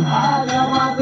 ಮಾಡ್ತಾರ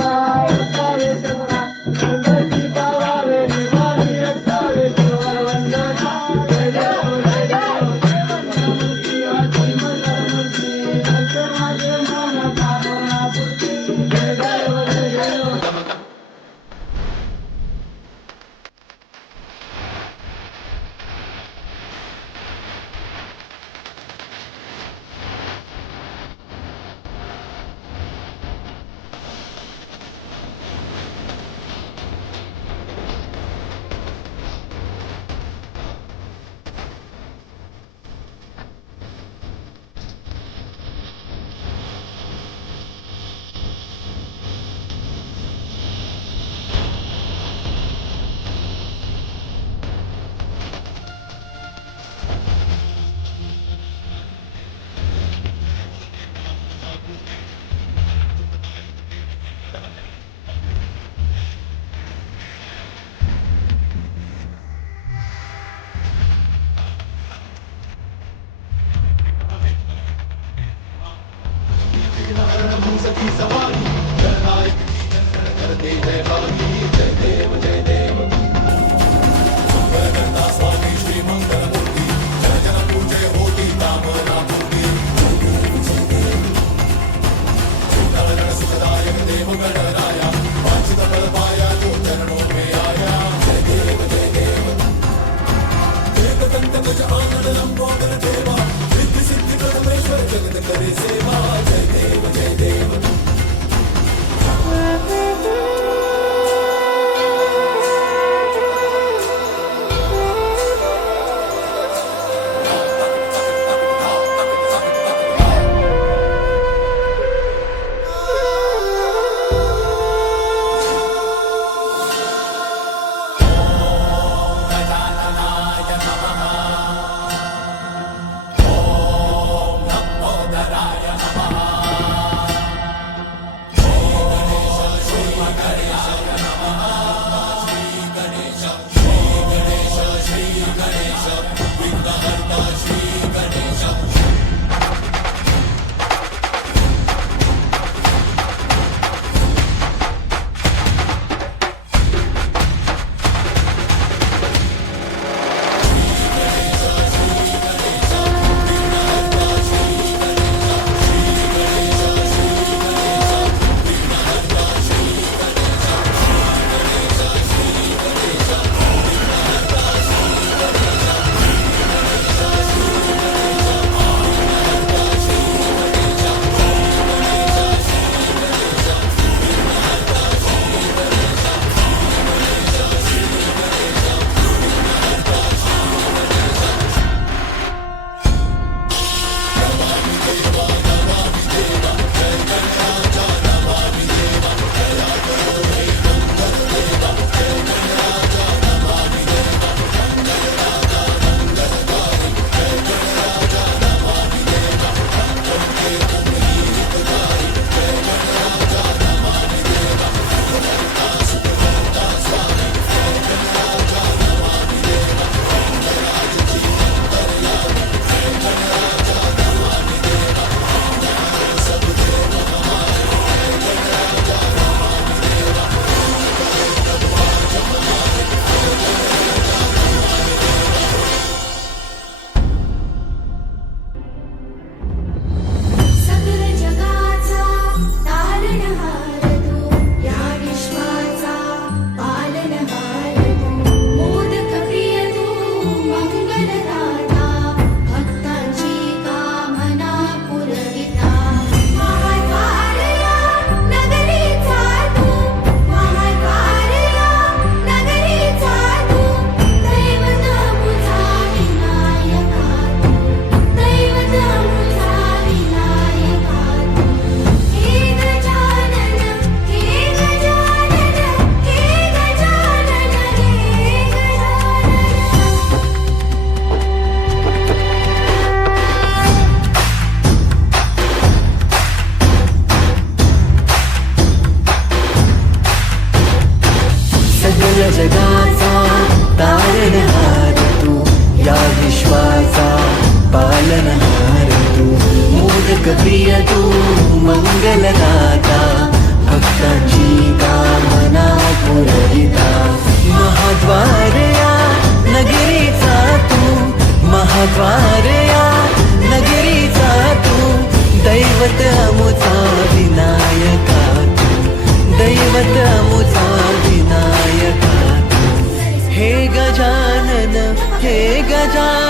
रणभूषकी सवारी जय नायक करते जय बागी जय देव जय मङ्गलनहार तु मोदकप्रिय तु मङ्गलदाता भक्ताची कामना पुरविता महाद्वारया नगरीचा सातु महाद्वारया नगरीचा तू दैवत अमुचा विनायका तू दैवत अमुचा विनायका हे गजानन हे गजानन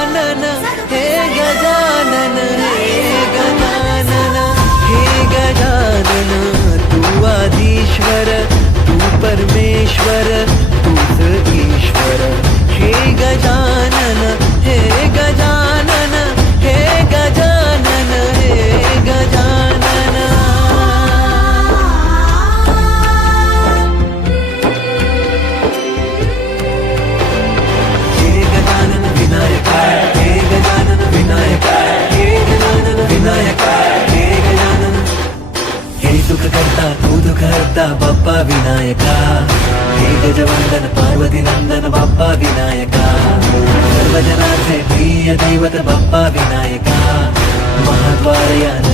आधीश्वर तू परमेश्वर विनायका हे गजवंदन पार्वती नंदन बाप्पा विनायका सर्व जनाचे प्रिय दैवत बाप्पा विनायका महाद्वार या